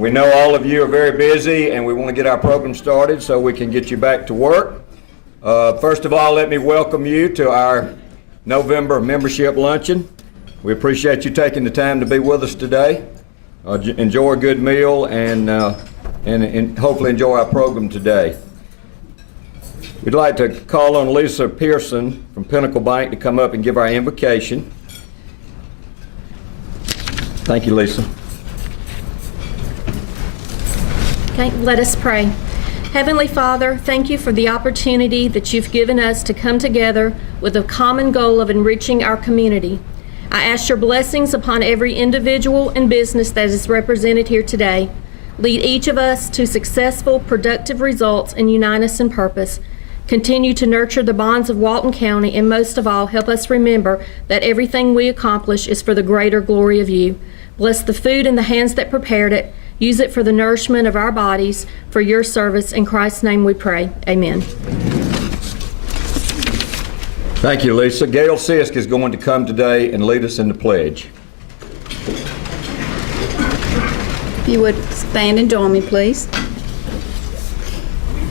We know all of you are very busy and we want to get our program started so we can get you back to work. First of all, let me welcome you to our November membership luncheon. We appreciate you taking the time to be with us today. Enjoy a good meal and hopefully enjoy our program today. We'd like to call on Lisa Pearson from Pinnacle Bank to come up and give our invocation. Thank you, Lisa. Okay, let us pray. Heavenly Father, thank you for the opportunity that you've given us to come together with a common goal of enriching our community. I ask your blessings upon every individual and business that is represented here today. Lead each of us to successful, productive results and unite us in purpose. Continue to nurture the bonds of Walton County, and most of all, help us remember that everything we accomplish is for the greater glory of you. Bless the food and the hands that prepared it. Use it for the nourishment of our bodies, for your service. In Christ's name we pray. Amen. Thank you, Lisa. Gail Sisk is going to come today and lead us in the pledge. If you would stand and join me, please.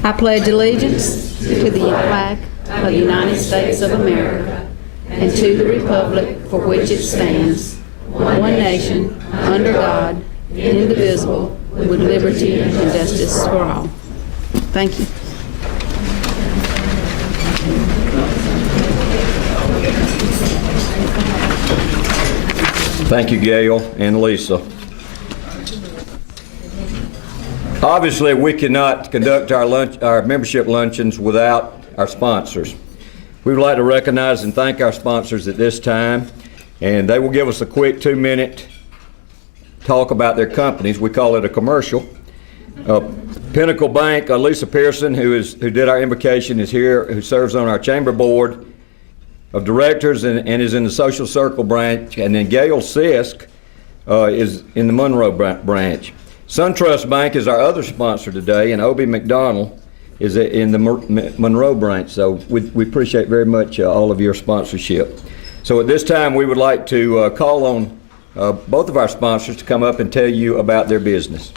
I pledge allegiance to the flag of the United States of America and to the republic for which it stands, one nation, under God, indivisible, with liberty and justice for all. Thank you. Thank you, Gail and Lisa. Obviously, we cannot conduct our membership luncheons without our sponsors. We would like to recognize and thank our sponsors at this time, and they will give us a quick 2-minute talk about their companies. We call it a commercial. Pinnacle Bank, Lisa Pearson, who did our invocation, is here, who serves on our chamber board of directors and is in the social circle branch. And then Gail Sisk is in the Monroe branch. SunTrust Bank is our other sponsor today, and Obie McDonald is in the Monroe branch. So we appreciate very much all of your sponsorship. So at this time, we would like to call on both of our sponsors to come up and tell you about their business.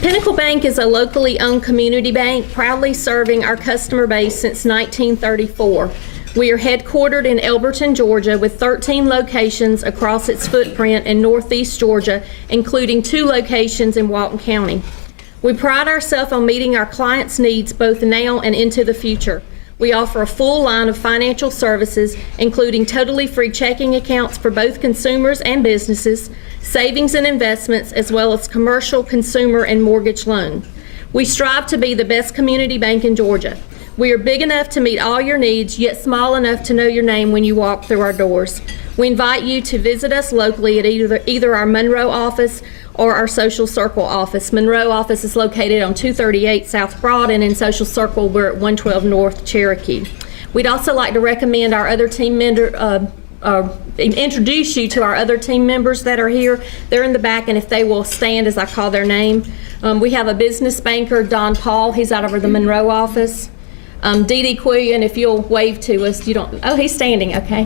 Pinnacle Bank is a locally owned community bank, proudly serving our customer base since 1934. We are headquartered in Elberton, Georgia, with 13 locations across its footprint in Northeast Georgia, including 2 locations in Walton County. We pride ourselves on meeting our clients' needs both now and into the future. We offer a full line of financial services, including totally free checking accounts for both consumers and businesses, savings and investments, as well as commercial, consumer, and mortgage loan. We strive to be the best community bank in Georgia. We are big enough to meet all your needs, yet small enough to know your name when you walk through our doors. We invite you to visit us locally at either our Monroe office or our Social Circle office. Monroe office is located on 238 South Broad, and in Social Circle we're at 112 North Cherokee. We'd also like to recommend our other team member, introduce you to our other team members that are here. They're in the back, and if they will stand as I call their name. We have a business banker, Don Paul. He's out of the Monroe office. Dee Dee Quillian, if you'll wave to us. Oh, he's standing, okay.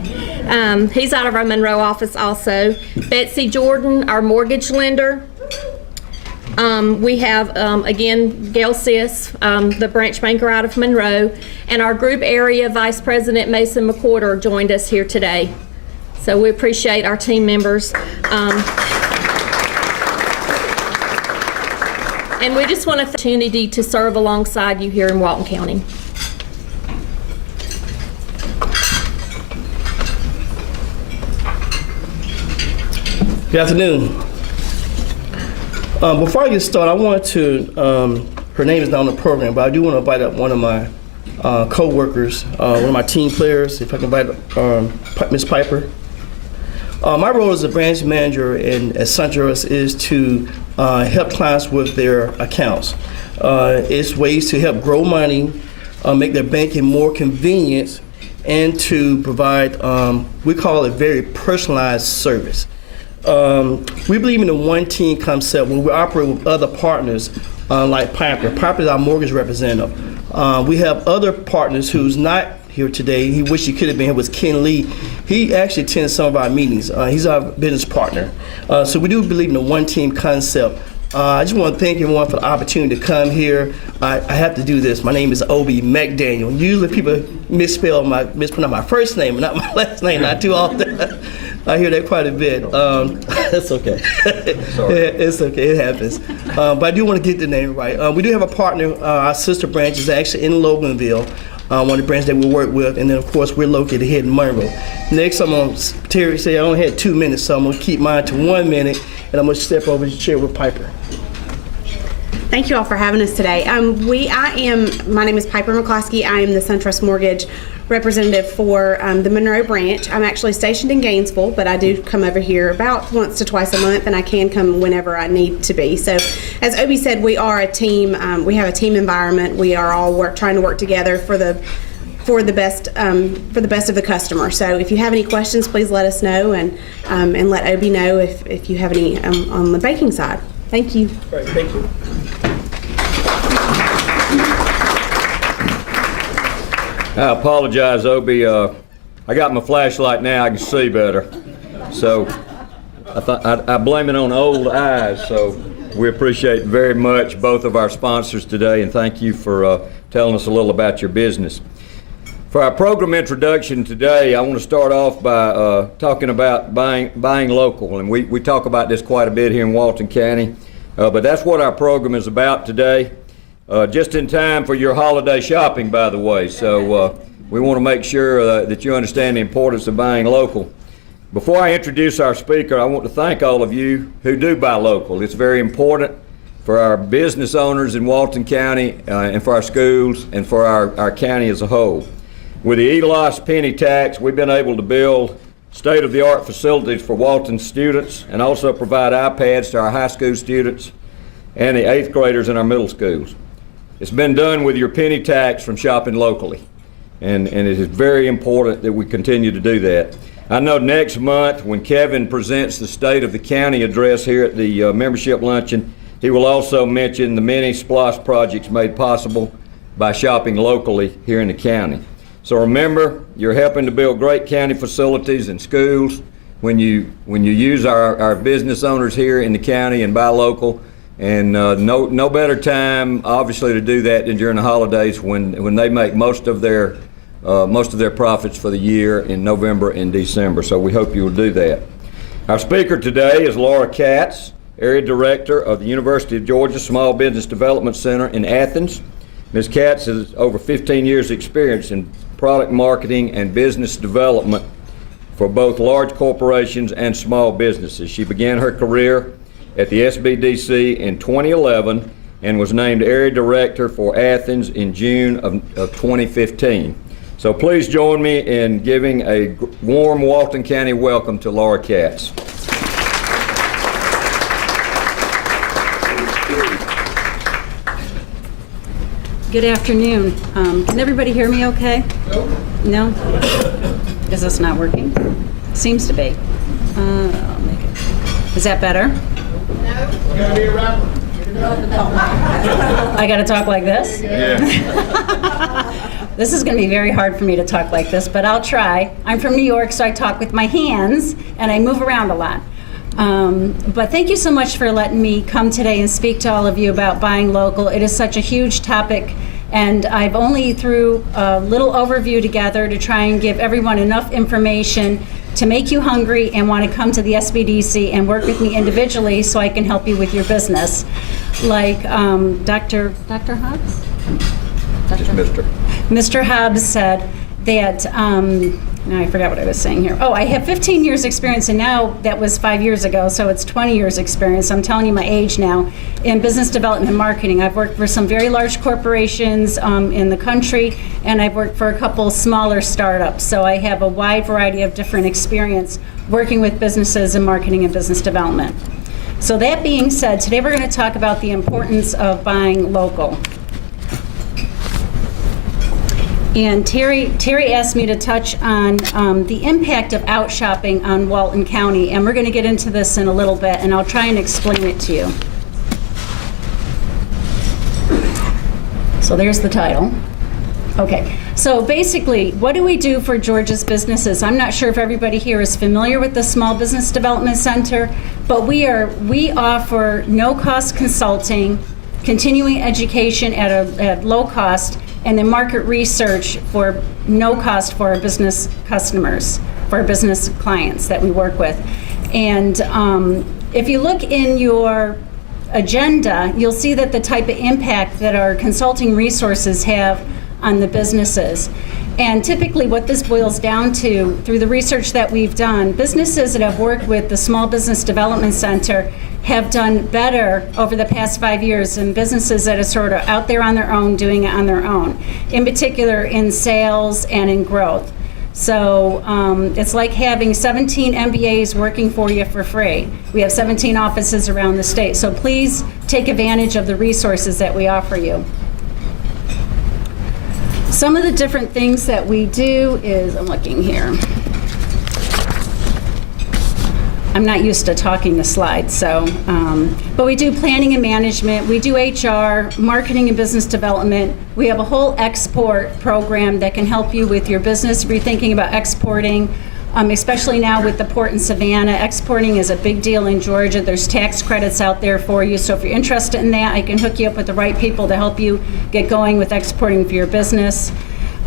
He's out of our Monroe office also. Betsy Jordan, our mortgage lender. We have, again, Gail Sis, the branch banker out of Monroe, and our group area vice president, Mason McQuarter, joined us here today. So we appreciate our team members. And we just want to opportunity to serve alongside you here in Walton County. Good afternoon. Before I get started, I want to, her name is not on the program, but I do want to invite up one of my co-workers, one of my team players, if I can invite Ms. Piper. My role as a branch manager at SunTrust is to help clients with their accounts. It's ways to help grow money, make their banking more convenient, and to provide, we call it very personalized service. We believe in the one team concept where we operate with other partners like Piper. Piper is our mortgage representative. We have other partners who's not here today. He wished he could have been here. Was Ken Lee. He actually attends some of our meetings. He's our business partner. So we do believe in the one-team concept. I just want to thank everyone for the opportunity to come here. I have to do this. My name is Obi McDaniel. Usually people mispronounce my first name, but not my last name. Not too often. I hear that quite a bit. That's okay. It's okay. It happens. But I do want to get the name right. We do have a partner. Our sister branch is actually in Loganville, one of the branches that we work with. And then, of course, we're located here in Monroe. Next, Terry said I only had 2 minutes, so I'm going to keep mine to 1 minute, and I'm going to step over to chair with Piper. Thank you all for having us today. My name is Piper McCloskey. I am the SunTrust Mortgage representative for the Monroe branch. I'm actually stationed in Gainesville, but I do come over here about once to twice a month, and I can come whenever I need to be. So, as Obi said, we are a team. We have a team environment. We are all trying to work together for the best of the customer. So, if you have any questions, please let us know, and let Obi know if you have any on the banking side. Thank you. All right, thank you. I apologize, Obi. I got my flashlight now. I can see better. So I blame it on old eyes. So we appreciate very much both of our sponsors today, and thank you for telling us a little about your business. For our program introduction today, I want to start off by talking about buying local, and we talk about this quite a bit here in Walton County, but that's what our program is about today. Just in time for your holiday shopping, by the way, so we want to make sure that you understand the importance of buying local. Before I introduce our speaker, I want to thank all of you who do buy local. It's very important for our business owners in Walton County and for our schools and for our county as a whole. With the ELOS penny tax, we've been able to build state-of-the-art facilities for Walton students and also provide iPads to our high school students and the 8th graders in our middle schools. It's been done with your penny tax from shopping locally, and it is very important that we continue to do that. I know next month when Kevin presents the State of the County address here at the membership luncheon, he will also mention the many SPLOST projects made possible by shopping locally here in the county. So remember, you're helping to build great county facilities and schools when you use our business owners here in the county and buy local. And no better time, obviously, to do that than during the holidays when they make most of their profits for the year in November and December. So we hope you will do that. Our speaker today is Laura Katz, Area Director of the University of Georgia Small Business Development Center in Athens. Ms. Katz has over 15 years' experience in product marketing and business development for both large corporations and small businesses. She began her career at the SBDC in 2011 and was named Area Director for Athens in June of 2015. So please join me in giving a warm Walton County welcome to Laura Katz. Good afternoon. Can everybody hear me okay? No? Is this not working? Seems to be. I'll make it. Is that better? I got to talk like this? Yeah. This is going to be very hard for me to talk like this, but I'll try. I'm from New York, so I talk with my hands, and I move around a lot. But thank you so much for letting me come today and speak to all of you about buying local. It is such a huge topic, and I've only threw a little overview together to try and give everyone enough information to make you hungry and want to come to the SBDC and work with me individually so I can help you with your business. Like Dr. Hobbs? Mr. Hobbs said that, now I forgot what I was saying here. Oh, I have 15 years experience, and now that was 5 years ago, so it's 20 years experience. I'm telling you my age now in business development and marketing. I've worked for some very large corporations in the country, and I've worked for a couple smaller startups. So I have a wide variety of different experience working with businesses in marketing and business development. So that being said, today we're going to talk about the importance of buying local. And Terry asked me to touch on the impact of out shopping on Walton County, and we're going to get into this in a little bit, and I'll try and explain it to you. So there's the title. Okay, So basically, what do we do for Georgia's businesses? I'm not sure if everybody here is familiar with the Small Business Development Center, but we offer no-cost consulting, continuing education at low cost, and then market research for no cost for our business customers, for our business clients that we work with. And if you look in your agenda, you'll see that the type of impact that our consulting resources have on the businesses. And typically what this boils down to, through the research that we've done, businesses that have worked with the Small Business Development Center have done better over the past 5 years than businesses that are sort of out there on their own, doing it on their own, in particular in sales and in growth. So it's like having 17 MBAs working for you for free. We have 17 offices around the state, so please take advantage of the resources that we offer you. Some of the different things that we do is, I'm looking here. I'm not used to talking the slides, so, but we do planning and management, we do HR, marketing and business development. We have a whole export program that can help you with your business if you're thinking about exporting, especially now with the port in Savannah. Exporting is a big deal in Georgia. There's tax credits out there for you, so if you're interested in that, I can hook you up with the right people to help you get going with exporting for your business.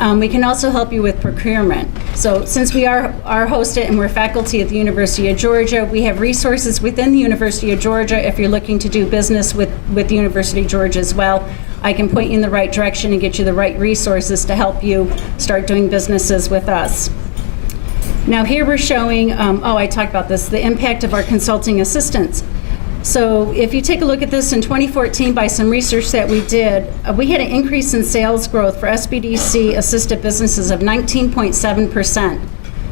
We can also help you with procurement. So since we are hosted and we're faculty at the University of Georgia, we have resources within the University of Georgia. If you're looking to do business with the University of Georgia as well, I can point you in the right direction and get you the right resources to help you start doing businesses with us. Now here we're showing, I talked about this, the impact of our consulting assistants. So if you take a look at this in 2014 by some research that we did, we had an increase in sales growth for SBDC assisted businesses of 19.7%.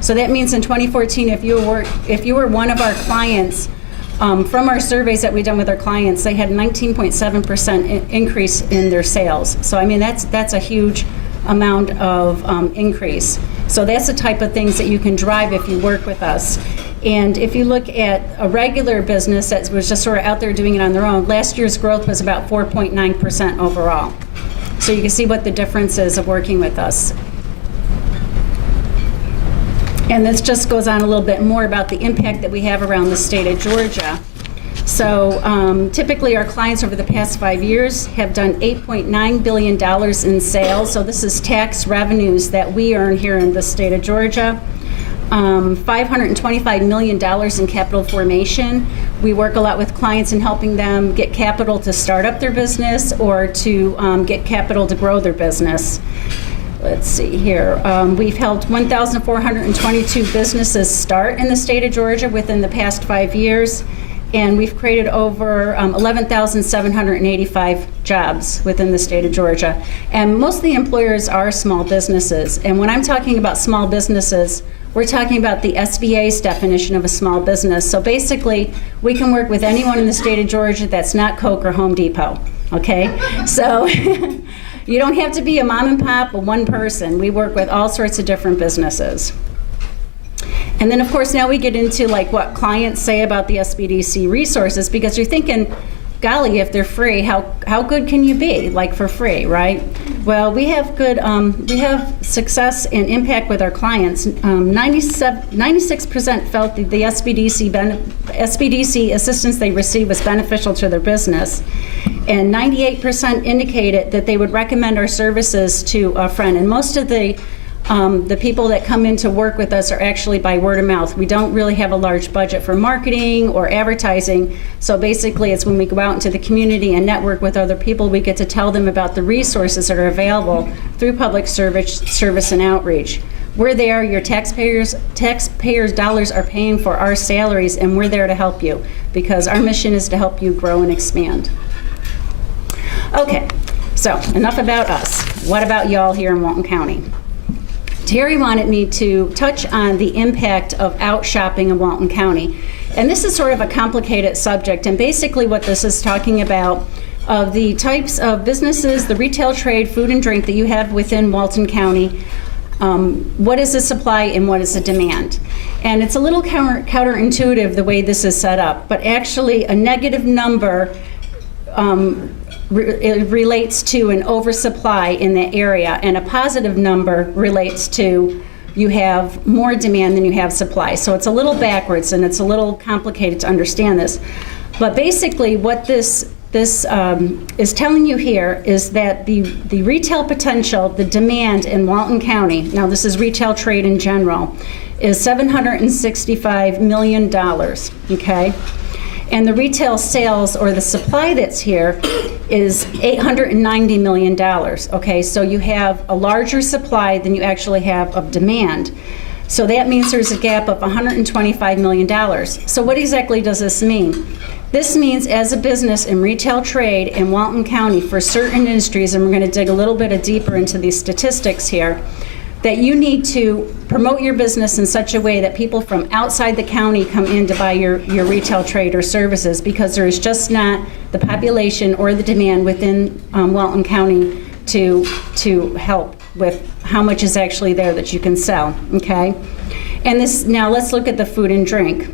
So that means in 2014, if you were one of our clients, from our surveys that we've done with our clients, they had 19.7% increase in their sales. So I mean, that's a huge amount of increase. So that's the type of things that you can drive if you work with us. And if you look at a regular business that was just sort of out there doing it on their own, last year's growth was about 4.9% overall. So you can see what the difference is of working with us. And this just goes on a little bit more about the impact that we have around the state of Georgia. So typically our clients over the past 5 years have done $8.9 billion in sales. So this is tax revenues that we earn here in the state of Georgia. $525 million in capital formation. We work a lot with clients in helping them get capital to start up their business or to get capital to grow their business. Let's see here. We've helped 1,422 businesses start in the state of Georgia within the past 5 years, and we've created over 11,785 jobs within the state of Georgia. And most of the employers are small businesses. And when I'm talking about small businesses, we're talking about the SBA's definition of a small business. So basically, we can work with anyone in the state of Georgia that's not Coke or Home Depot, okay? So you don't have to be a mom and pop or one person. We work with all sorts of different businesses. And then of course now we get into like what clients say about the SBDC resources, because you're thinking, golly, if they're free, how good can you be, like for free, right? Well, we have good, we have success and impact with our clients. 96% felt the SBDC assistance they received was beneficial to their business. And 98% indicated that they would recommend our services to a friend. And most of the people that come in to work with us are actually by word of mouth. We don't really have a large budget for marketing or advertising, so basically it's when we go out into the community and network with other people, we get to tell them about the resources that are available through public service and outreach. We're there, your taxpayers' dollars are paying for our salaries, and we're there to help you because our mission is to help you grow and expand. Okay, so enough about us. What about y'all here in Walton County? Terry wanted me to touch on the impact of out shopping in Walton County. And this is sort of a complicated subject, and basically what this is talking about of the types of businesses, the retail trade, food and drink that you have within Walton County. What is the supply and what is the demand? And it's a little counterintuitive the way this is set up, but actually a negative number it relates to an oversupply in the area, and a positive number relates to you have more demand than you have supply. So it's a little backwards, and it's a little complicated to understand this. But basically what this is telling you here is that the retail potential, the demand in Walton County, now this is retail trade in general, is $765 million, okay? And the retail sales, or the supply that's here, is $890 million, okay? So you have a larger supply than you actually have of demand. So that means there's a gap of $125 million. So what exactly does this mean? This means as a business in retail trade in Walton County for certain industries, and we're going to dig a little bit deeper into these statistics here, that you need to promote your business in such a way that people from outside the county come in to buy your retail trade or services, because there is just not the population or the demand within Walton County to help with how much is actually there that you can sell, okay? And this, now let's look at the food and drink.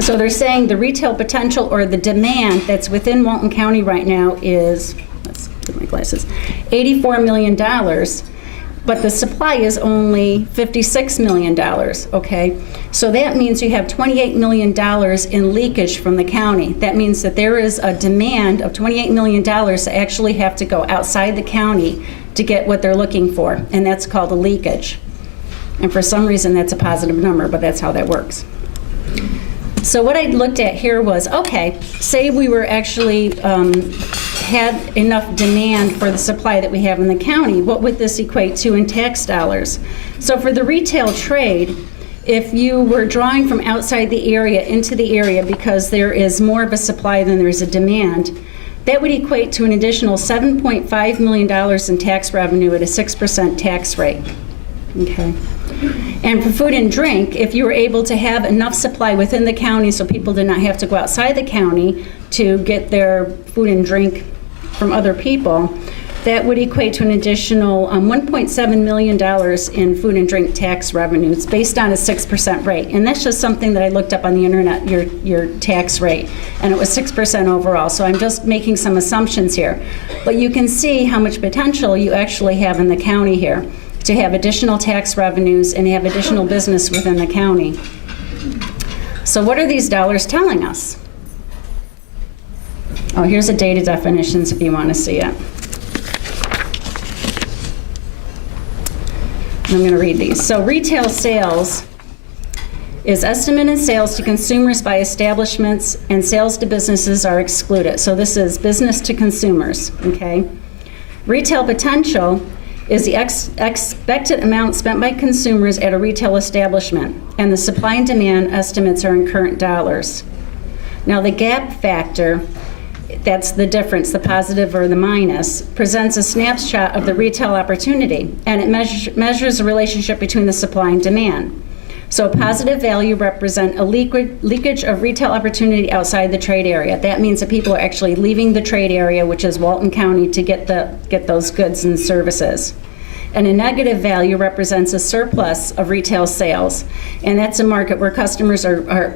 So they're saying the retail potential, or the demand that's within Walton County right now is, let's get my glasses, $84 million, but the supply is only $56 million, okay? So that means you have $28 million in leakage from the county. That means that there is a demand of $28 million that actually have to go outside the county to get what they're looking for, and that's called a leakage. And for some reason, that's a positive number, but that's how that works. So what I looked at here was, okay, say we were actually had enough demand for the supply that we have in the county, what would this equate to in tax dollars? So for the retail trade, if you were drawing from outside the area into the area because there is more of a supply than there is a demand, that would equate to an additional $7.5 million in tax revenue at a 6% tax rate. Okay. And for food and drink, if you were able to have enough supply within the county so people did not have to go outside the county to get their food and drink from other people, that would equate to an additional $1.7 million in food and drink tax revenues based on a 6% rate. And that's just something that I looked up on the internet, your tax rate, and it was 6% overall. So I'm just making some assumptions here. But you can see how much potential you actually have in the county here to have additional tax revenues and have additional business within the county. So what are these dollars telling us? Oh, here's the data definitions if you want to see it. I'm going to read these. So retail sales is estimated sales to consumers by establishments, and sales to businesses are excluded. So this is business to consumers, okay? Retail potential is the expected amount spent by consumers at a retail establishment, and the supply and demand estimates are in current dollars. Now the gap factor, that's the difference, the positive or the minus, presents a snapshot of the retail opportunity, and it measures the relationship between the supply and demand. So a positive value represents a leakage of retail opportunity outside the trade area. That means that people are actually leaving the trade area, which is Walton County, to get those goods and services. And a negative value represents a surplus of retail sales, and that's a market where customers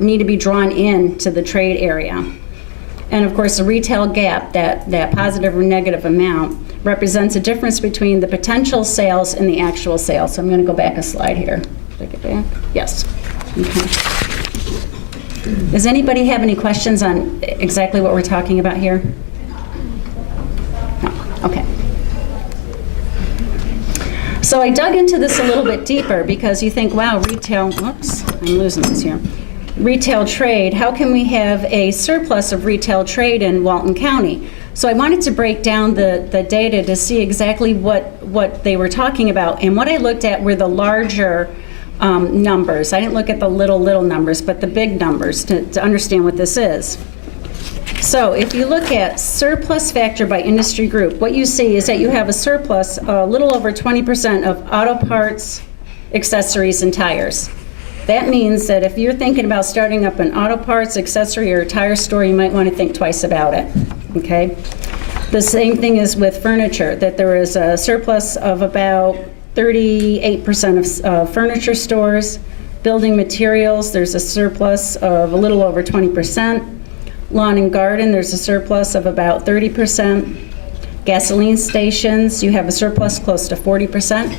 need to be drawn in to the trade area. And of course, the retail gap, that positive or negative amount, represents a difference between the potential sales and the actual sales. So I'm going to go back a slide here. Did I get back? Yes. Okay. Does anybody have any questions on exactly what we're talking about here? No. Okay. So I dug into this a little bit deeper because you think, wow, retail, whoops, I'm losing this here. Retail trade, how can we have a surplus of retail trade in Walton County? So I wanted to break down the data to see exactly what they were talking about. And what I looked at were the larger numbers. I didn't look at the little numbers, but the big numbers to understand what this is. So if you look at surplus factor by industry group, what you see is that you have a surplus a little over 20% of auto parts, accessories, and tires. That means that if you're thinking about starting up an auto parts, accessory, or tire store, you might want to think twice about it, okay? The same thing is with furniture, that there is a surplus of about 38% of furniture stores. Building materials, there's a surplus of a little over 20%. Lawn and garden, there's a surplus of about 30%. Gasoline stations, you have a surplus close to 40%.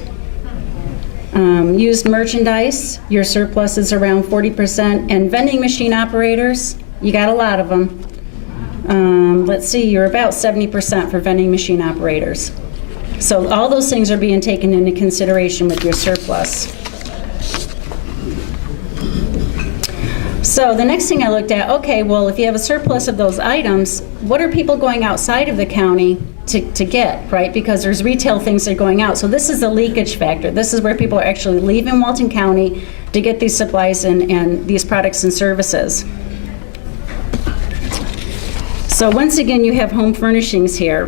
Used merchandise, your surplus is around 40%. And vending machine operators, you got a lot of them. Let's see, you're about 70% for vending machine operators. So all those things are being taken into consideration with your surplus. So the next thing I looked at, okay, well, if you have a surplus of those items, what are people going outside of the county to get, right? Because there's retail things that are going out. So this is the leakage factor. This is where people are actually leaving Walton County to get these supplies and these products and services. So once again, you have home furnishings here,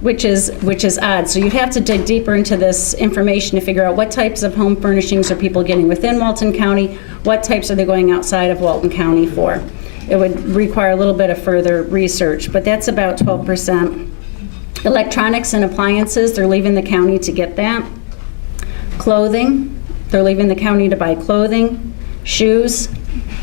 which is odd. So you'd have to dig deeper into this information to figure out what types of home furnishings are people getting within Walton County, what types are they going outside of Walton County for. It would require a little bit of further research, but that's about 12%. Electronics and appliances, they're leaving the county to get that. Clothing, they're leaving the county to buy clothing. Shoes,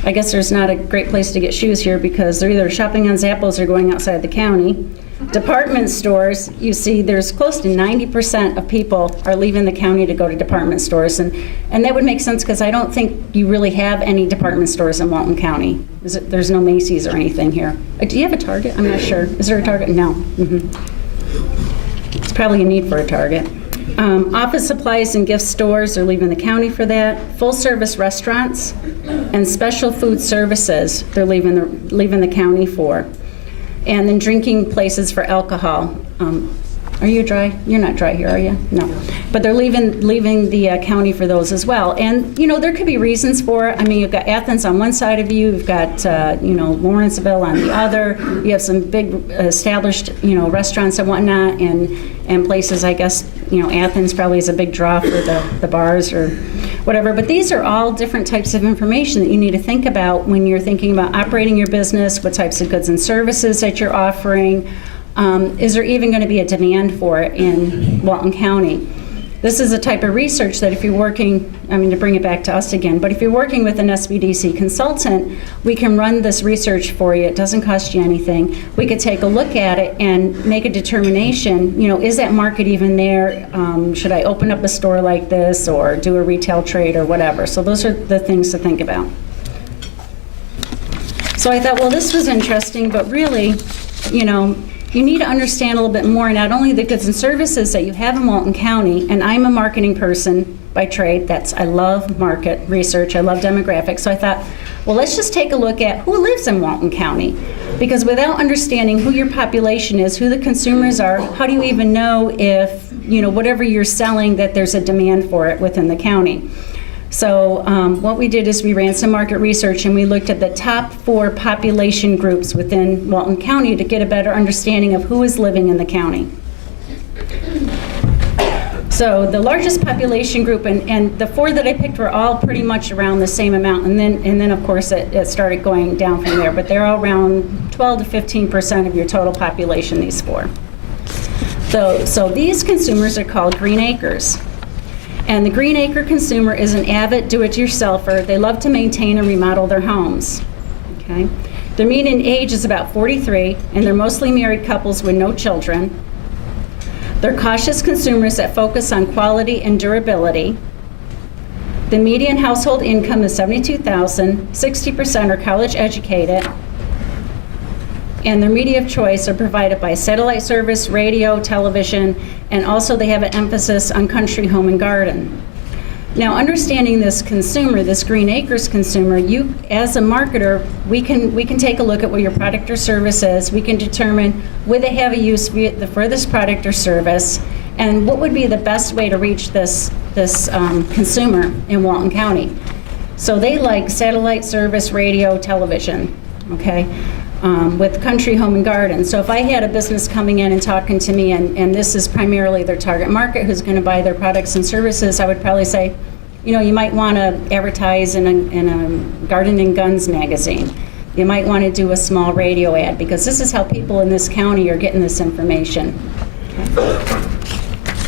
I guess there's not a great place to get shoes here because they're either shopping on Zappos or going outside the county. Department stores, you see there's close to 90% of people are leaving the county to go to department stores. And that would make sense because I don't think you really have any department stores in Walton County. There's no Macy's or anything here. Do you have a Target? I'm not sure. Is there a Target? No. It's probably a need for a Target. Office supplies and gift stores are leaving the county for that. Full service restaurants and special food services, they're leaving the county for. And then drinking places for alcohol. Are you dry? You're not dry here, are you? No. But they're leaving the county for those as well. And, you know, there could be reasons for it. I mean, you've got Athens on one side of you, you've got, Lawrenceville on the other. You have some big established, restaurants and whatnot, and places, I guess, Athens probably is a big draw for the bars or whatever. But these are all different types of information that you need to think about when you're thinking about operating your business, what types of goods and services that you're offering. Is there even going to be a demand for it in Walton County? This is a type of research that if you're working, to bring it back to us again, but if you're working with an SBDC consultant, we can run this research for you. It doesn't cost you anything. We could take a look at it and make a determination, is that market even there? Should I open up a store like this or do a retail trade or whatever? So those are the things to think about. So I thought, well, this was interesting, but really, you need to understand a little bit more, not only the goods and services that you have in Walton County, and I'm a marketing person by trade. I love market research, I love demographics. So I thought, well, let's just take a look at who lives in Walton County. Because without understanding who your population is, who the consumers are, how do you even know if, whatever you're selling, that there's a demand for it within the county? So what we did is we ran some market research and we looked at the top 4 population groups within Walton County to get a better understanding of who is living in the county. So the largest population group, and the 4 that I picked were all pretty much around the same amount, and then of course it started going down from there, but they're all around 12 to 15% of your total population, these 4. So these consumers are called Green Acres. And the Green Acre consumer is an avid do-it-yourselfer. They love to maintain and remodel their homes. Okay? Their median age is about 43, and they're mostly married couples with no children. They're cautious consumers that focus on quality and durability. The median household income is $72,000. 60% are college educated. And their media of choice are provided by satellite service, radio, television, and also they have an emphasis on country, home, and garden. Now, understanding this consumer, this Green Acres consumer, you, as a marketer, we can take a look at what your product or service is. We can determine would they have a use for this product or service, and what would be the best way to reach this consumer in Walton County. So they like satellite service, radio, television, okay? With country, home, and garden. So if I had a business coming in and talking to me, and this is primarily their target market who's going to buy their products and services, I would probably say, you might want to advertise in a Garden and Guns magazine. You might want to do a small radio ad, because this is how people in this county are getting this information. Okay.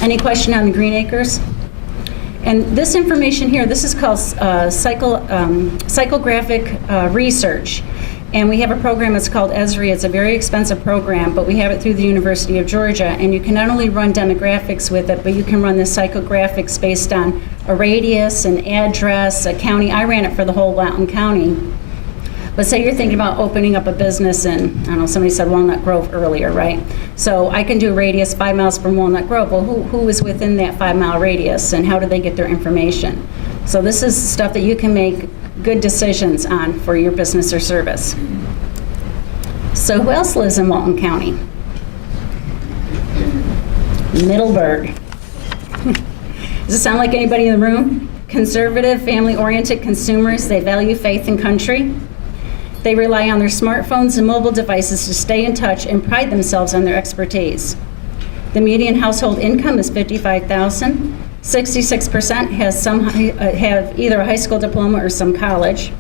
Any question on the Green Acres? And this information here, this is called psychographic research. And we have a program that's called ESRI. It's a very expensive program, but we have it through the University of Georgia. And you can not only run demographics with it, but you can run the psychographics based on a radius, an address, a county. I ran it for the whole Walton County. But say you're thinking about opening up a business in, I don't know, somebody said Walnut Grove earlier, right? So I can do a radius 5 miles from Walnut Grove. Well, who is within that 5-mile radius, and how do they get their information? So this is stuff that you can make good decisions on for your business or service. So who else lives in Walton County? Middleburg. Does it sound like anybody in the room? Conservative, family-oriented consumers. They value faith and country. They rely on their smartphones and mobile devices to stay in touch and pride themselves on their expertise. The median household income is $55,000. 66% have either a high school diploma or some college.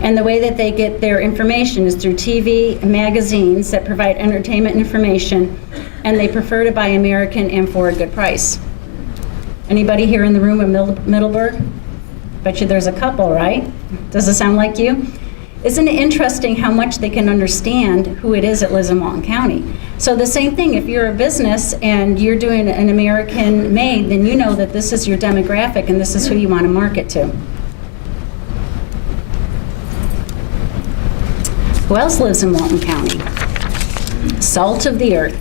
And the way that they get their information is through TV, magazines that provide entertainment and information, and they prefer to buy American and for a good price. Anybody here in the room in Middleburg? Bet you there's a couple, right? Does it sound like you? Isn't it interesting how much they can understand who it is that lives in Walton County? So the same thing, if you're a business and you're doing an American made, then you know that this is your demographic and this is who you want to market to. Who else lives in Walton County? Salt of the earth.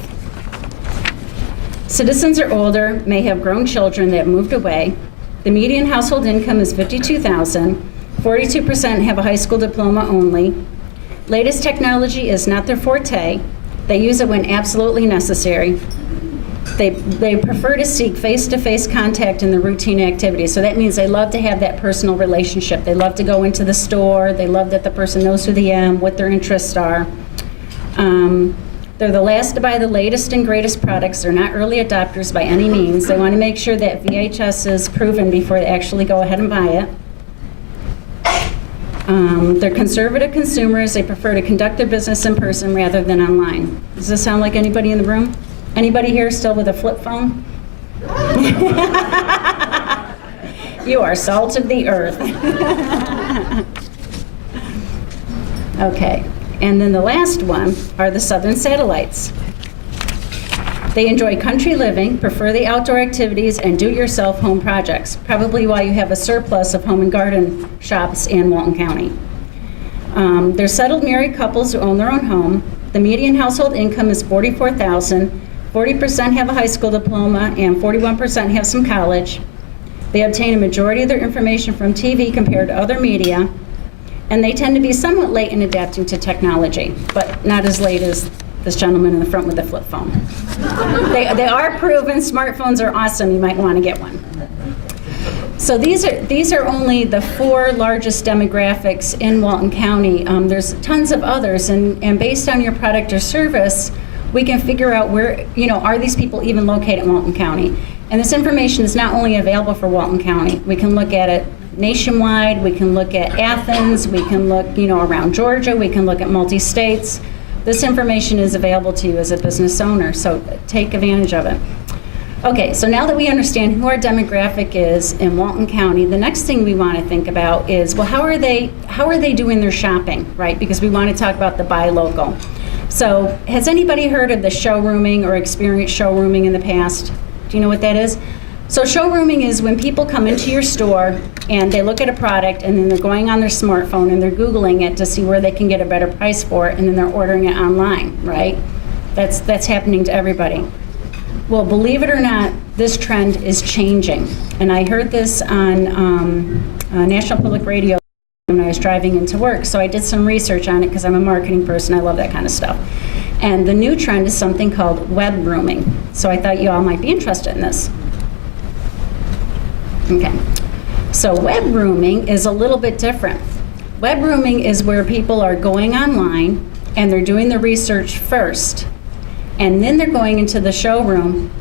Citizens are older, may have grown children that have moved away. The median household income is $52,000. 42% have a high school diploma only. Latest technology is not their forte. They use it when absolutely necessary. They prefer to seek face-to-face contact in the routine activities. So that means they love to have that personal relationship. They love to go into the store. They love that the person knows who they are, what their interests are. They're the last to buy the latest and greatest products. They're not early adopters by any means. They want to make sure that VHS is proven before they actually go ahead and buy it. They're conservative consumers. They prefer to conduct their business in person rather than online. Does this sound like anybody in the room? Anybody here still with a flip phone? You are salt of the earth. Okay, and then the last one are the southern satellites. They enjoy country living, prefer the outdoor activities, and do-yourself home projects, probably why you have a surplus of home and garden shops in Walton County. They're settled married couples who own their own home. The median household income is $44,000. 40% have a high school diploma, and 41% have some college. They obtain a majority of their information from TV compared to other media, and they tend to be somewhat late in adapting to technology, but not as late as this gentleman in the front with the flip phone. They are proven. Smartphones are awesome. You might want to get one. So these are only the 4 largest demographics in Walton County. There's tons of others, and based on your product or service, we can figure out where, are these people even located in Walton County? And this information is not only available for Walton County. We can look at it nationwide. We can look at Athens. We can look, around Georgia. We can look at multi-states. This information is available to you as a business owner, so take advantage of it. Okay, so now that we understand who our demographic is in Walton County, the next thing we want to think about is, well, how are they doing their shopping, right? Because we want to talk about the buy local. So has anybody heard of the showrooming or experienced showrooming in the past? Do you know what that is? So showrooming is when people come into your store and they look at a product and then they're going on their smartphone and they're Googling it to see where they can get a better price for it, and then they're ordering it online, right? That's happening to everybody. Well, believe it or not, this trend is changing. And I heard this on National Public Radio when I was driving into work. So I did some research on it because I'm a marketing person. I love that kind of stuff. And the new trend is something called web rooming. So I thought you all might be interested in this. Okay. So web rooming is a little bit different. Web rooming is where people are going online and they're doing the research first, and then they're going into the showroom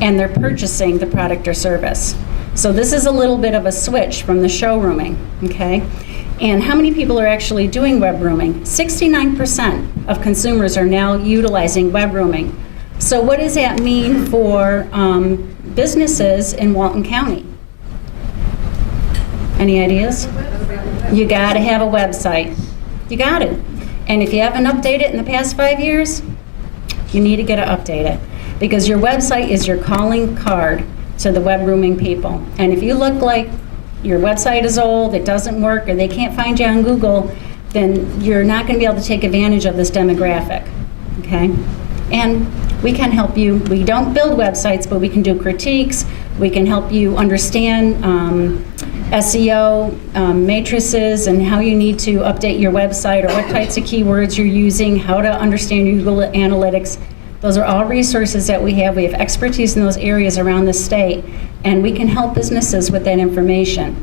and they're purchasing the product or service. So this is a little bit of a switch from the showrooming, okay? And how many people are actually doing web rooming? 69% of consumers are now utilizing web rooming. So what does that mean for businesses in Walton County? Any ideas? You got to have a website. You got it. And if you haven't updated it in the past 5 years, you need to get it updated, because your website is your calling card to the web rooming people. And if you look like your website is old, it doesn't work, or they can't find you on Google, then you're not going to be able to take advantage of this demographic, okay? And we can help you. We don't build websites, but we can do critiques. We can help you understand SEO matrices and how you need to update your website, or what types of keywords you're using, how to understand your Google Analytics. Those are all resources that we have. We have expertise in those areas around the state, and we can help businesses with that information.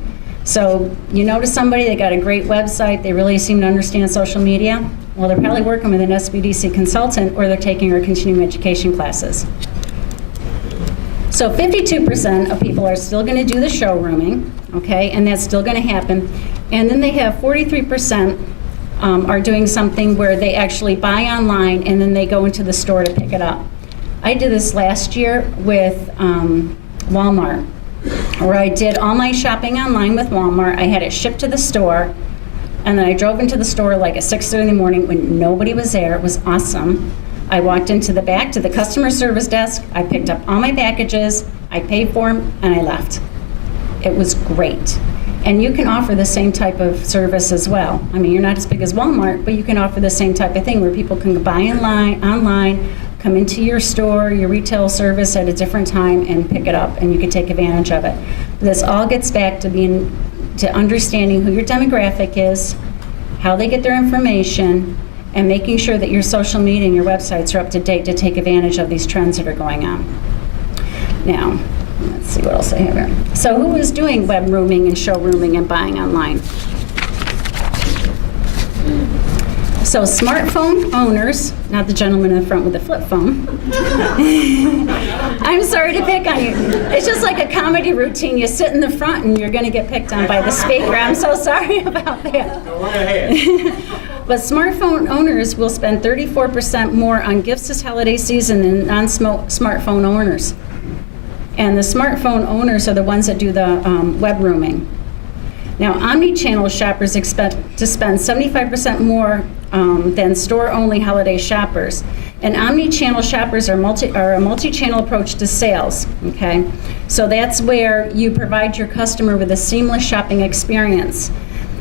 So you notice somebody that got a great website, they really seem to understand social media. Well, they're probably working with an SBDC consultant, or they're taking our continuing education classes. So 52% of people are still going to do the showrooming, okay, and that's still going to happen. And then they have 43% are doing something where they actually buy online and then they go into the store to pick it up. I did this last year with Walmart, where I did all my shopping online with Walmart. I had it shipped to the store, and then I drove into the store like at 6:30 in the morning when nobody was there. It was awesome. I walked into the back to the customer service desk. I picked up all my packages, I paid for them, and I left. It was great. And you can offer the same type of service as well. I mean, you're not as big as Walmart, but you can offer the same type of thing where people can buy online, come into your store, your retail service at a different time and pick it up, and you can take advantage of it. This all gets back to understanding who your demographic is, how they get their information, and making sure that your social media and your websites are up to date to take advantage of these trends that are going on. Now, let's see what else I have here. So who is doing web rooming and showrooming and buying online? So smartphone owners, not the gentleman in the front with the flip phone. I'm sorry to pick on you. It's just like a comedy routine. You sit in the front and you're going to get picked on by the speaker. I'm so sorry about that. Go right ahead. But smartphone owners will spend 34% more on gifts this holiday season than non-smartphone owners. And the smartphone owners are the ones that do the web rooming. Now, omni-channel shoppers expect to spend 75% more than store-only holiday shoppers. And omni-channel shoppers are a multi-channel approach to sales, okay? So that's where you provide your customer with a seamless shopping experience.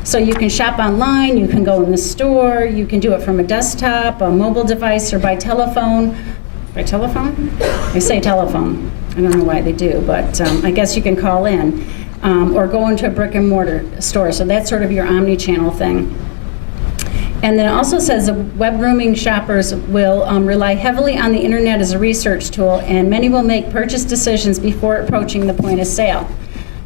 So you can shop online, you can go in the store, you can do it from a desktop, a mobile device, or by telephone. By telephone? They say telephone. I don't know why they do, but I guess you can call in. Or go into a brick and mortar store. So that's sort of your omni-channel thing. And then it also says that web rooming shoppers will rely heavily on the internet as a research tool, and many will make purchase decisions before approaching the point of sale.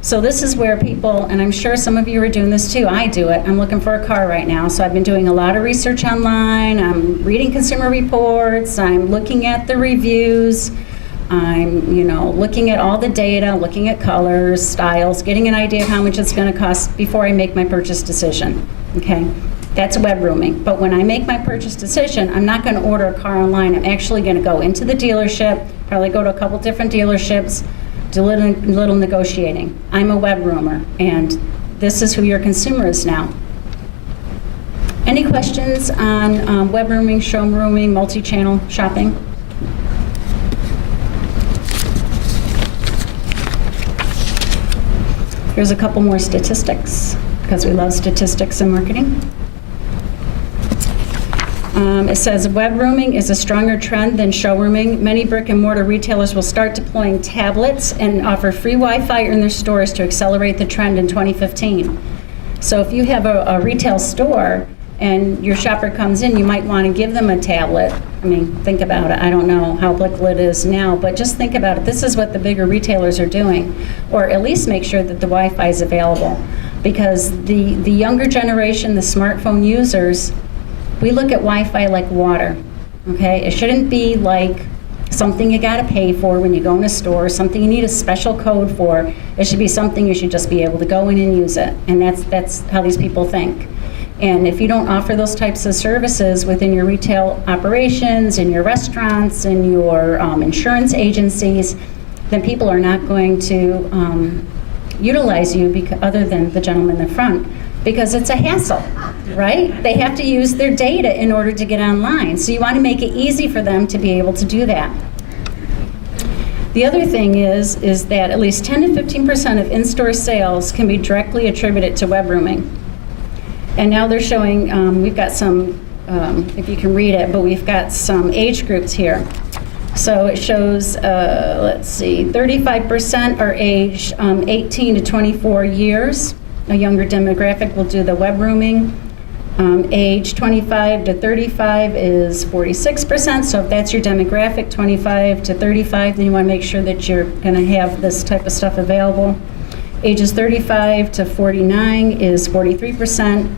So this is where people, and I'm sure some of you are doing this too, I do it. I'm looking for a car right now, so I've been doing a lot of research online. I'm reading consumer reports. I'm looking at the reviews. I'm, looking at all the data, looking at colors, styles, getting an idea of how much it's going to cost before I make my purchase decision, okay? That's web rooming. But when I make my purchase decision, I'm not going to order a car online. I'm actually going to go into the dealership, probably go to a couple different dealerships, do a little negotiating. I'm a web roomer, and this is who your consumer is now. Any questions on web rooming, showrooming, multi-channel shopping? Here's a couple more statistics, because we love statistics in marketing. It says web rooming is a stronger trend than showrooming. Many brick and mortar retailers will start deploying tablets and offer free Wi-Fi in their stores to accelerate the trend in 2015. So if you have a retail store and your shopper comes in, you might want to give them a tablet. I mean, think about it. I don't know how applicable it is now, but just think about it. This is what the bigger retailers are doing, or at least make sure that the Wi-Fi is available. Because the younger generation, the smartphone users, we look at Wi-Fi like water, okay? It shouldn't be like something you gotta pay for when you go in a store, something you need a special code for. It should be something you should just be able to go in and use it. And that's how these people think. And if you don't offer those types of services within your retail operations, in your restaurants, in your insurance agencies, then people are not going to utilize you other than the gentleman in the front, because it's a hassle. right? They have to use their data in order to get online. So you want to make it easy for them to be able to do that. The other thing is that at least 10 to 15% of in-store sales can be directly attributed to web rooming. And now they're showing, we've got some, if you can read it, but we've got some age groups here. So it shows, let's see, 35% are aged 18 to 24 years. A younger demographic will do the web rooming. Age 25 to 35 is 46%. So if that's your demographic, 25 to 35, then you want to make sure that you're going to have this type of stuff available. Ages 35 to 49 is 43%.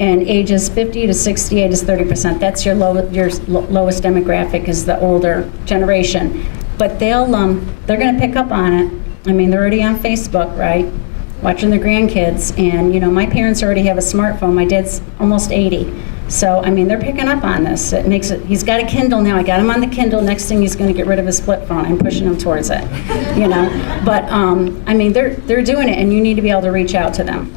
And ages 50 to 68 is 30%. That's your lowest demographic, is the older generation. But they're going to pick up on it. I mean, they're already on Facebook, right? Watching their grandkids. And, you know, my parents already have a smartphone. My dad's almost 80. So, I mean, they're picking up on this. It makes it, he's got a Kindle now. I got him on the Kindle. Next thing, he's going to get rid of his flip phone. I'm pushing him towards it, you know. But, I mean, they're doing it, and you need to be able to reach out to them.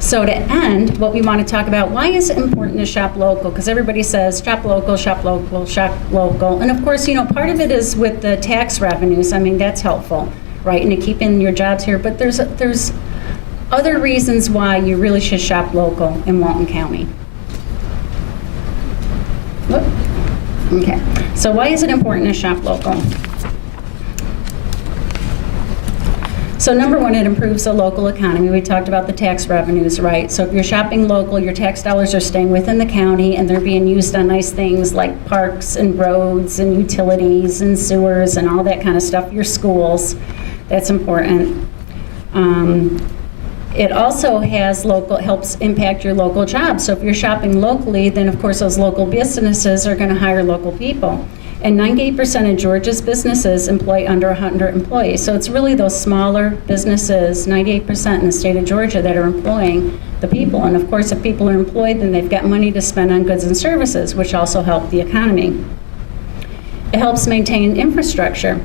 So to end, what we want to talk about, why is it important to shop local? Because everybody says shop local, shop local, shop local. And of course, you know, part of it is with the tax revenues. I mean, that's helpful, right? And to keep in your jobs here. But there's other reasons why you really should shop local in Walton County. Whoop. Okay. So why is it important to shop local? So number one, it improves the local economy. We talked about the tax revenues, right? So if you're shopping local, your tax dollars are staying within the county and they're being used on nice things like parks and roads and utilities and sewers and all that kind of stuff, your schools. That's important. It also helps impact your local jobs. So if you're shopping locally, then of course those local businesses are going to hire local people. And 98% of Georgia's businesses employ under 100 employees. So it's really those smaller businesses, 98% in the state of Georgia, that are employing the people. And of course, if people are employed, then they've got money to spend on goods and services, which also help the economy. It helps maintain infrastructure,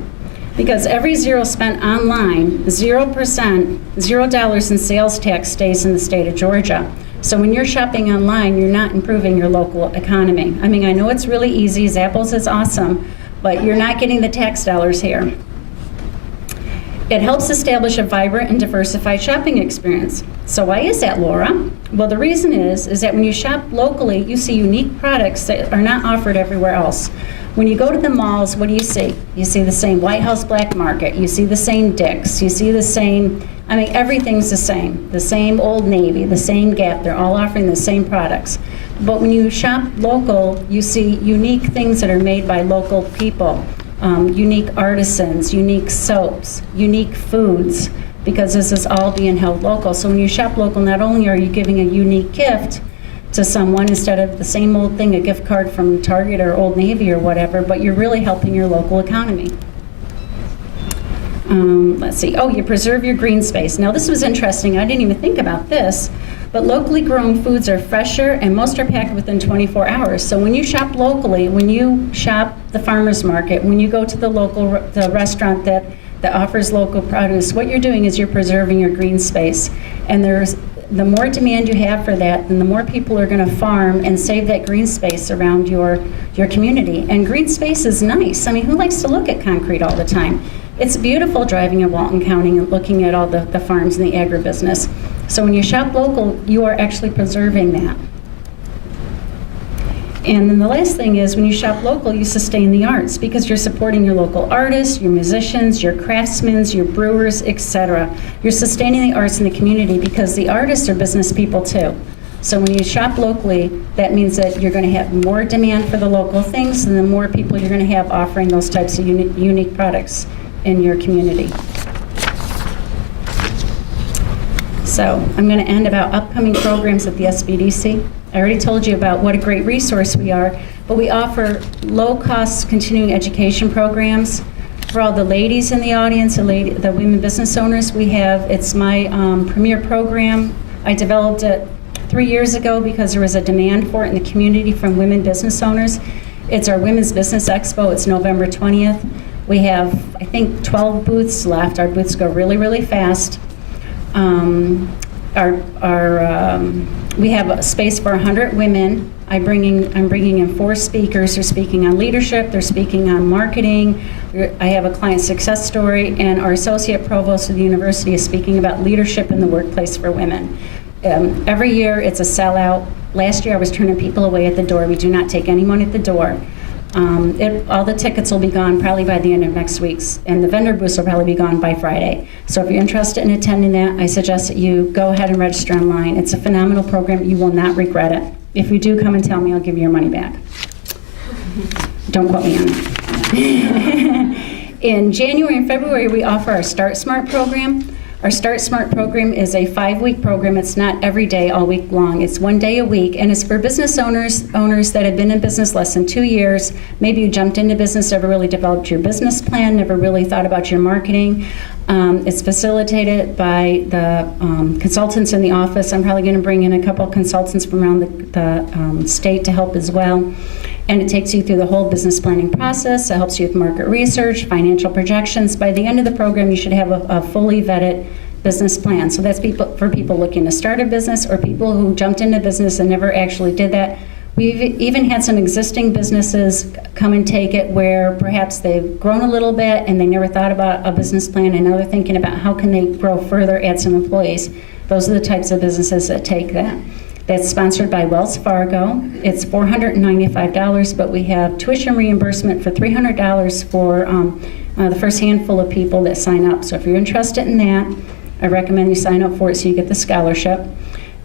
because every zero spent online, 0%, $0 in sales tax stays in the state of Georgia. So when you're shopping online, you're not improving your local economy. I mean, I know it's really easy. Zappos is awesome, but you're not getting the tax dollars here. It helps establish a vibrant and diversified shopping experience. So why is that, Laura? Well, the reason is that when you shop locally, you see unique products that are not offered everywhere else. When you go to the malls, what do you see? You see the same White House Black Market. You see the same Dick's. You see the same, I mean, everything's the same. The same Old Navy, the same Gap. They're all offering the same products. But when you shop local, you see unique things that are made by local people, unique artisans, unique soaps, unique foods, because this is all being held local. So when you shop local, not only are you giving a unique gift to someone instead of the same old thing, a gift card from Target or Old Navy or whatever, but you're really helping your local economy. Let's see. Oh, you preserve your green space. Now, this was interesting. I didn't even think about this, but locally grown foods are fresher and most are packed within 24 hours. So when you shop locally, when you shop the farmer's market, when you go to the restaurant that offers local produce, what you're doing is you're preserving your green space. And the more demand you have for that, then the more people are going to farm and save that green space around your community. And green space is nice. I mean, who likes to look at concrete all the time? It's beautiful driving in Walton County and looking at all the farms and the agribusiness. So when you shop local, you are actually preserving that. And then the last thing is, when you shop local, you sustain the arts, because you're supporting your local artists, your musicians, your craftsmen, your brewers, etc. You're sustaining the arts in the community, because the artists are business people too. So when you shop locally, that means that you're going to have more demand for the local things, and the more people you're going to have offering those types of unique products in your community. So I'm going to end about upcoming programs at the SBDC. I already told you about what a great resource we are, but we offer low-cost continuing education programs. For all the ladies in the audience, the women business owners, it's my premier program. I developed it 3 years ago because there was a demand for it in the community from women business owners. It's our Women's Business Expo. It's November 20th. We have, I think, 12 booths left. Our booths go really, really fast. we have a space for 100 women. I'm bringing in 4 speakers. They're speaking on leadership, they're speaking on marketing. I have a client success story, and our associate provost of the university is speaking about leadership in the workplace for women. Every year it's a sellout. Last year I was turning people away at the door. We do not take anyone at the door. All the tickets will be gone probably by the end of next week, and the vendor booths will probably be gone by Friday. So if you're interested in attending that, I suggest that you go ahead and register online. It's a phenomenal program. You will not regret it. If you do, come and tell me. I'll give you your money back. Don't quote me on that. In January and February, we offer our Start Smart program. Our Start Smart program is a 5-week program. It's not every day, all week long. It's 1 day a week, and it's for business owners that have been in business less than 2 years. Maybe you jumped into business, never really developed your business plan, never really thought about your marketing. It's facilitated by the consultants in the office. I'm probably going to bring in a couple consultants from around the state to help as well. And it takes you through the whole business planning process. It helps you with market research, financial projections. By the end of the program, you should have a fully vetted business plan. So that's for people looking to start a business or people who jumped into business and never actually did that. We've even had some existing businesses come and take it where perhaps they've grown a little bit and they never thought about a business plan, and now they're thinking about how can they grow further, add some employees. Those are the types of businesses that take that. That's sponsored by Wells Fargo. It's $495, but we have tuition reimbursement for $300 for the first handful of people that sign up. So if you're interested in that, I recommend you sign up for it so you get the scholarship.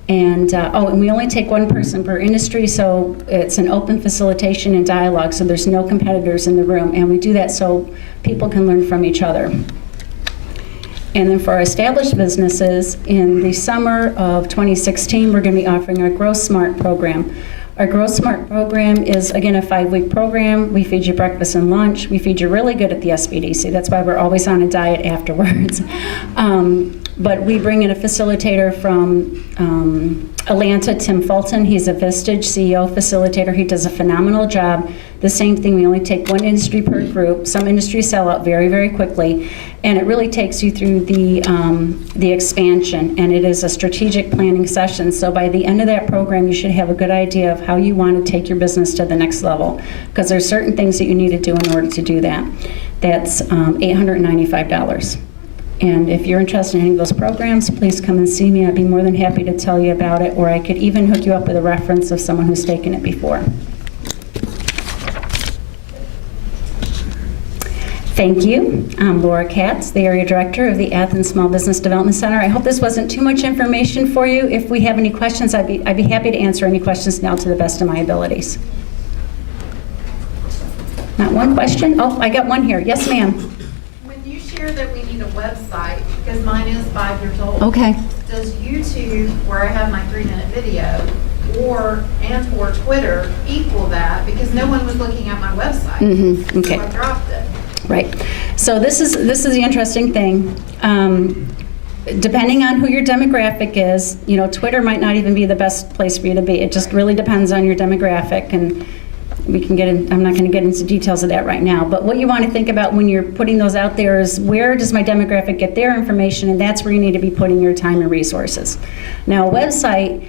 And and we only take 1 person per industry, so it's an open facilitation and dialogue, so there's no competitors in the room. And we do that so people can learn from each other. And then for our established businesses, in the summer of 2016, we're going to be offering our Grow Smart program. Our Grow Smart program is, again, a 5-week program. We feed you breakfast and lunch. We feed you really good at the SBDC. That's why we're always on a diet afterwards. But we bring in a facilitator from Atlanta, Tim Walton. He's a Vistage CEO facilitator. He does a phenomenal job. The same thing, we only take 1 industry per group. Some industries sell out very, very quickly. And it really takes you through the expansion, and it is a strategic planning session. So by the end of that program, you should have a good idea of how you want to take your business to the next level, because there's certain things that you need to do in order to do that. That's $895. And if you're interested in any of those programs, please come and see me. I'd be more than happy to tell you about it, or I could even hook you up with a reference of someone who's taken it before. Thank you. I'm Laura Katz, the Area Director of the Athens Small Business Development Center. I hope this wasn't too much information for you. If we have any questions, I'd be happy to answer any questions now to the best of my abilities. Not one question? Oh, I got one here. Yes, ma'am. When you share that we need a website, because mine is 5 years old. Okay. Does YouTube, where I have my 3-minute video, or Twitter equal that? Because no one was looking at my website. Okay. So I dropped it. Right. So this is the interesting thing. Depending on who your demographic is, Twitter might not even be the best place for you to be. It just really depends on your demographic, and we can get in, I'm not going to get into details of that right now. But what you want to think about when you're putting those out there is, where does my demographic get their information? And that's where you need to be putting your time and resources. Now, a website,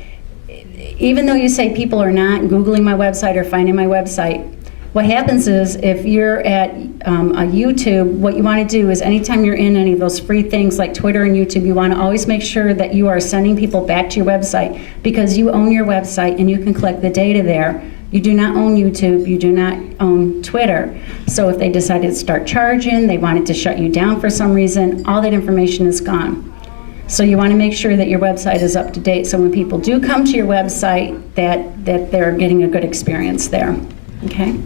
even though you say people are not Googling my website or finding my website, what happens is, if you're at a YouTube, what you want to do is, anytime you're in any of those free things like Twitter and YouTube, you want to always make sure that you are sending people back to your website, because you own your website and you can collect the data there. You do not own YouTube, you do not own Twitter. So if they decided to start charging, they wanted to shut you down for some reason, all that information is gone. So you want to make sure that your website is up to date, so when people do come to your website, that they're getting a good experience there. Okay?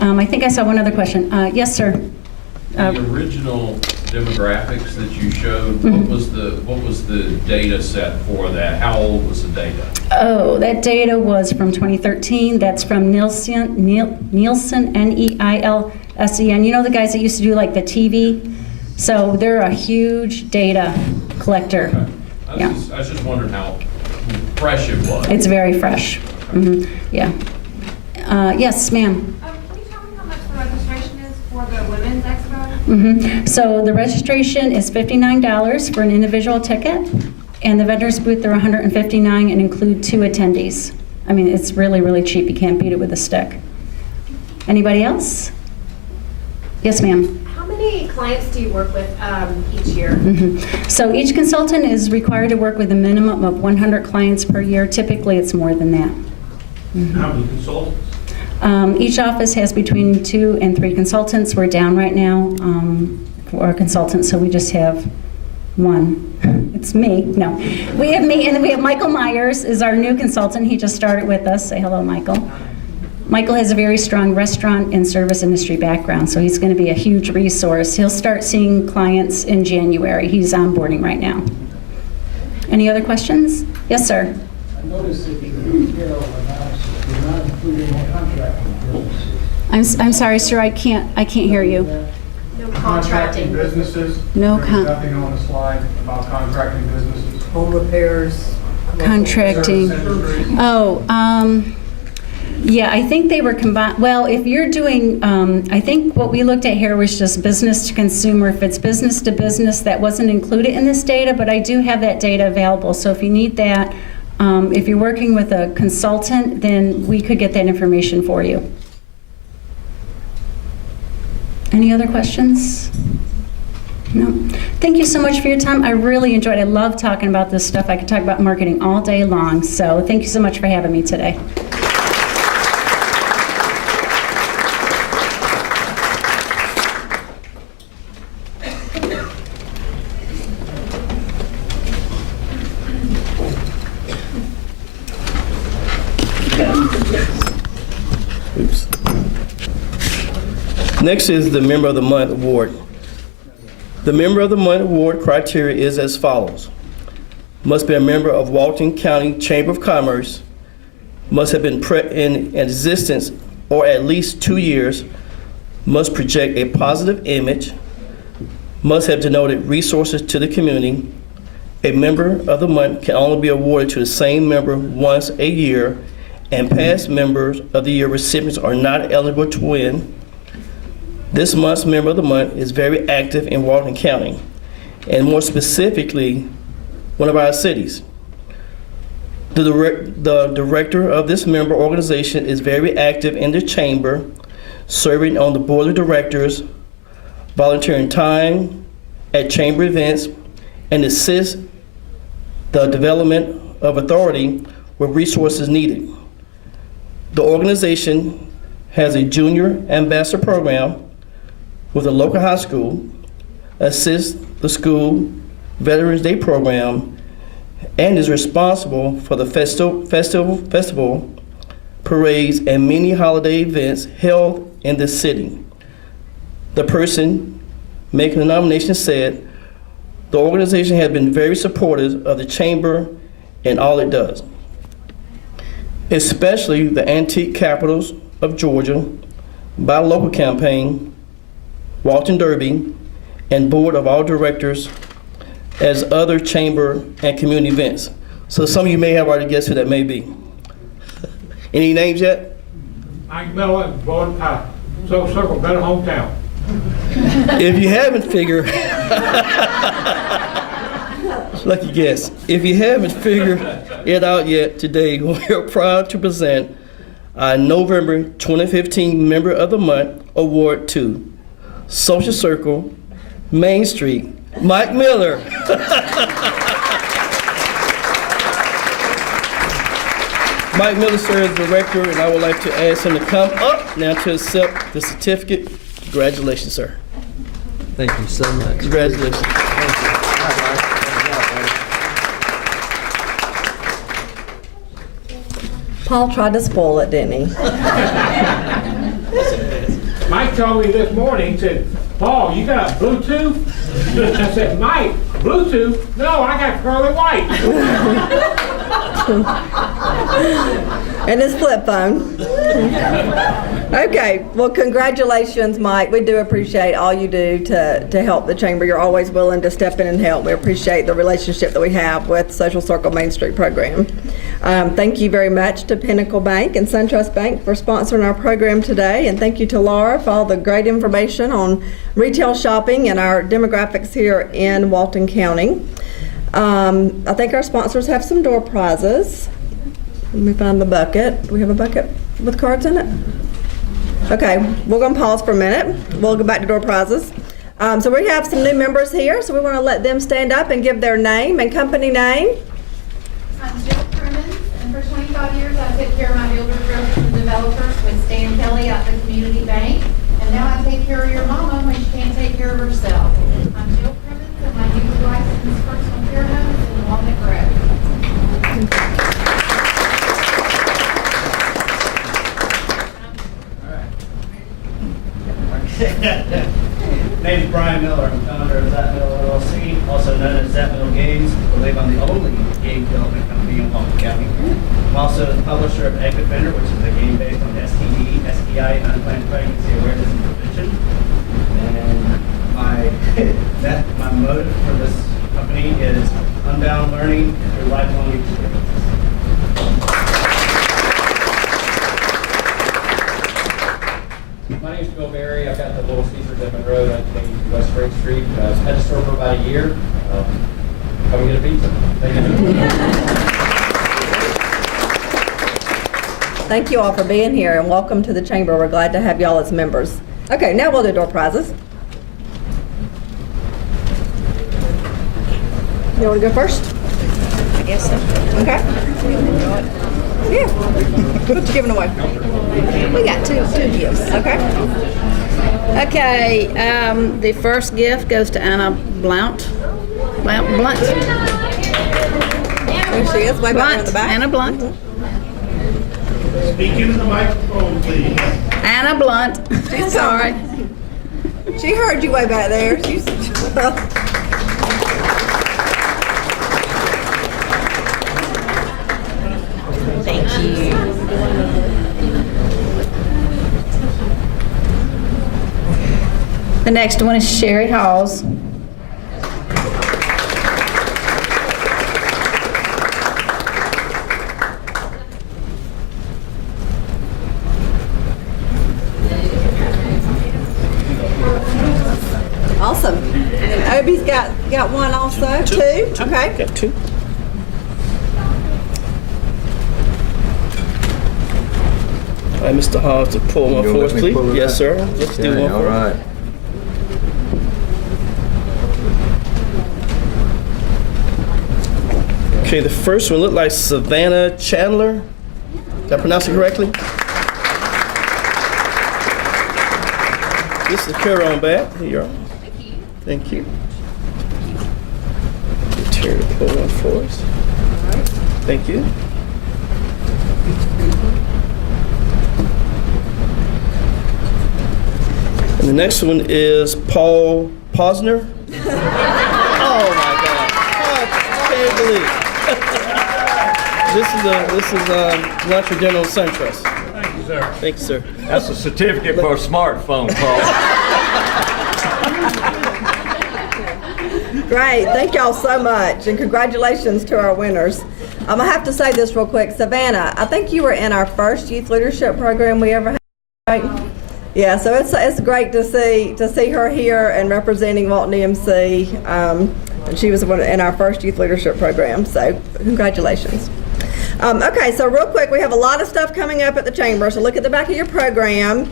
I think I saw one other question. Yes, sir. The original demographics that you showed, what was the data set for that? How old was the data? Oh, that data was from 2013. That's from Nielsen, N-E-I-L-S-E-N. You know the guys that used to do like the TV? So they're a huge data collector. Okay. I was just wondering how fresh it was. It's very fresh. Yeah. Yes, ma'am. Can you tell me how much the registration is for the Women's Expo? So the registration is $59 for an individual ticket, And the vendor's booth, they're $159 and include 2 attendees. I mean, it's really, really cheap. You can't beat it with a stick. Anybody else? Yes, ma'am. How many clients do you work with each year? So each consultant is required to work with a minimum of 100 clients per year. Typically, it's more than that. How many consultants? Each office has between 2 and 3 consultants. We're down right now for our consultants, so we just have 1. It's me. No. We have me, and then we have Michael Myers is our new consultant. He just started with us. Say hello, Michael. Michael has a very strong restaurant and service industry background, so he's going to be a huge resource. He'll start seeing clients in January. He's onboarding right now. Any other questions? Yes, sir. I noticed that the retail analysis did not include any contracting businesses. I'm sorry, sir. I can't hear you. No Contracting businesses? No There's nothing on the slide about contracting businesses. Home repairs. Contracting. Service industry. Oh, yeah, I think they were combined. Well, if you're doing, I think what we looked at here was just business to consumer. If it's business to business, that wasn't included in this data, but I do have that data available. So if you need that, if you're working with a consultant, then we could get that information for you. Any other questions? No. Thank you so much for your time. I really enjoyed it. I love talking about this stuff. I could talk about marketing all day long. So thank you so much for having me today. Oops. Next is the Member of the Month Award. The Member of the Month Award criteria is as follows. Must be a member of Walton County Chamber of Commerce, must have been in existence or at least 2 years, must project a positive image, must have denoted resources to the community. A Member of the Month can only be awarded to the same member once a year, and past Members of the Year recipients are not eligible to win. This month's Member of the Month is very active in Walton County, and more specifically, one of our cities. The director of this member organization is very active in the chamber, serving on the board of directors, volunteering time at chamber events, and assists the development of authority with resources needed. The organization has a junior ambassador program with a local high school, assists the school Veterans Day program, and is responsible for the festival, parades, and many holiday events held in the city. The person making the nomination said, the organization has been very supportive of the chamber and all it does, especially the Antique Capitals of Georgia, Buy Local Campaign, Walton Derby, and Board of All Directors, as other chamber and community events. So some of you may have already guessed who that may be. Any names yet? Mike Miller, Board, Social Circle, Better Hometown. If you haven't figured, lucky guess. If you haven't figured it out yet today, we are proud to present our November 2015 Member of the Month Award to Social Circle, Main Street, Mike Miller. Mike Miller serves director, and I would like to ask him to come up now to accept the certificate. Congratulations, sir. Thank you so much. Congratulations. Paul tried to spoil it, didn't he? Mike told me this morning, he said, Paul, you got Bluetooth? I said, Mike, Bluetooth? No, I got pearly white. And his flip phone. Okay, well, congratulations, Mike. We do appreciate all you do to help the chamber. You're always willing to step in and help. We appreciate the relationship that we have with Social Circle Main Street program. Thank you very much to Pinnacle Bank and SunTrust Bank for sponsoring our program today, and thank you to Laura for all the great information on retail shopping and our demographics here in Walton County. I think our sponsors have some door prizes. Let me find the bucket. Do we have a bucket with cards in it? Okay, we're going to pause for a minute. We'll go back to door prizes. So we have some new members here, so we want to let them stand up and give their name and company name. I'm Jill Crimmins, and for 25 years I took care of my builders, brokers, and developers with Stan Kelly at the community bank. And now I take care of your mama when she can't take care of herself. I'm Jill Crimmins, and my new licensed personal care home is in Walton Grove. Name is Brian Miller. I'm founder of Zap Miller LLC, also known as Zap Miller Games. I believe I'm the only game development company in Walton County. I'm also the publisher of Egg Defender, which is a game based on STD, STI, and unplanned pregnancy awareness and prevention. And my motive for this company is unbound learning through lifelong experiences. My name is Bill Berry. I've got the Little Caesars Edmond Road on West Spring Street. I've had the store for about a year. Come and get a pizza. Thank you. Thank you all for being here and welcome to the chamber. We're glad to have y'all as members. Okay, now we'll do door prizes. You want to go first? I guess so. Okay. Yeah. What you giving away? We got two gifts. Okay. Okay, the first gift goes to Anna Blunt. There she is, way back in the back. Anna Blunt. Speak into the microphone, please. Anna Blunt. She's sorry. She heard you way back there. She's. Thank you. The next one is Sherry Halls. Awesome. And Obie's got one also. Two? Okay. Got two. All right, Mr. Halls, to pull one for us, please. Yes, sir. Let's do one All for us. right. Okay, the first one looked like Savannah Chandler. Did I pronounce it correctly? This is carry on back. Here you are. Thank you. Get Terry to pull one for us. Thank you. And the next one is Paul Posner. Oh my God! I can't believe it. This is lunch for General SunTrust. Thank you, sir. Thank you, sir. That's a certificate for a smartphone, Paul. Great. Thank y'all so much, and congratulations to our winners. I have to say this real quick. Savannah, I think you were in our first youth leadership program we ever had, right? Yeah, so it's great to see her here and representing Walton EMC. And she was in our first youth leadership program, so congratulations. Okay, so real quick, we have a lot of stuff coming up at the chamber, so look at the back of your program.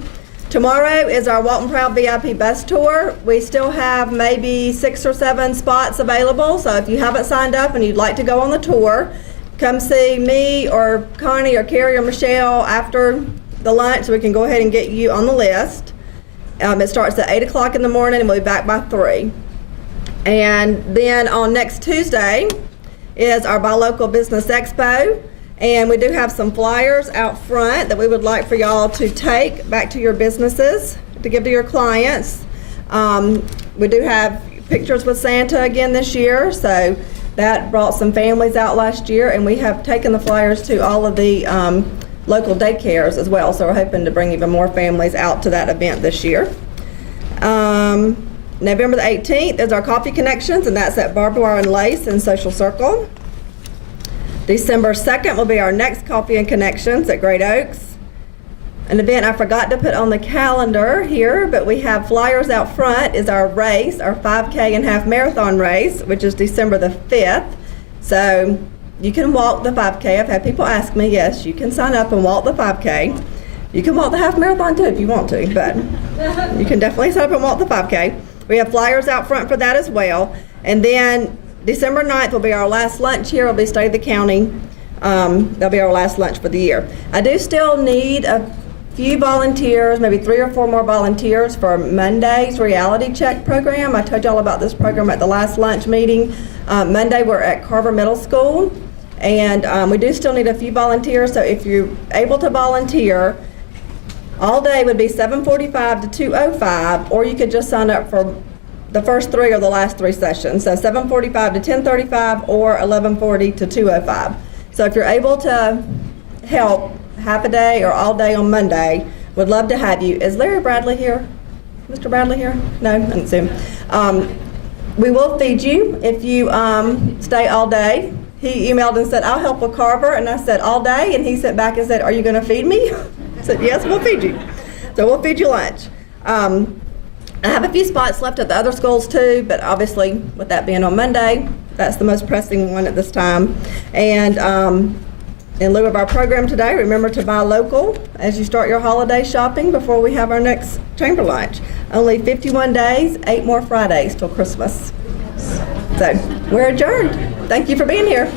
Tomorrow is our Walton Proud VIP bus tour. We still have maybe 6 or 7 spots available, so if you haven't signed up and you'd like to go on the tour, come see me or Connie or Carrie or Michelle after the lunch so we can go ahead and get you on the list. It starts at 8 o'clock in the morning and we'll be back by 3. And then on next Tuesday is our Buy Local Business Expo. And we do have some flyers out front that we would like for y'all to take back to your businesses to give to your clients. We do have pictures with Santa again this year, so that brought some families out last year, and we have taken the flyers to all of the local daycares as well, so we're hoping to bring even more families out to that event this year. November the 18th is our Coffee Connections, and that's at Barbed Wire and Lace in Social Circle. December 2nd will be our next Coffee and Connections at Great Oaks. An event I forgot to put on the calendar here, but we have flyers out front, is our race, our 5K and half marathon race, which is December the 5th. So you can walk the 5K. I've had people ask me, yes, you can sign up and walk the 5K. You can walk the half marathon too if you want to, but you can definitely sign up and walk the 5K. We have flyers out front for that as well. And then December 9th will be our last lunch here. It'll be State of the County. That'll be our last lunch for the year. I do still need a few volunteers, maybe 3 or 4 more volunteers for Monday's reality check program. I told y'all about this program at the last lunch meeting. Monday we're at Carver Middle School, and we do still need a few volunteers. So if you're able to volunteer, all day would be 7:45 to 2:05, or you could just sign up for the first 3 or the last 3 sessions. So 7:45 to 10:35 or 11:40 to 2:05. So if you're able to help half a day or all day on Monday, would love to have you. Is Larry Bradley here? Mr. Bradley here? No, I didn't see him. We will feed you if you stay all day. He emailed and said, I'll help with Carver, and I said, all day? And he sent back and said, are you gonna feed me? I said, yes, we'll feed you. So we'll feed you lunch. I have a few spots left at the other schools too, but obviously with that being on Monday, that's the most pressing one at this time. And in lieu of our program today, remember to buy local as you start your holiday shopping before we have our next chamber lunch. Only 51 days, 8 more Fridays till Christmas. So we're adjourned. Thank you for being here.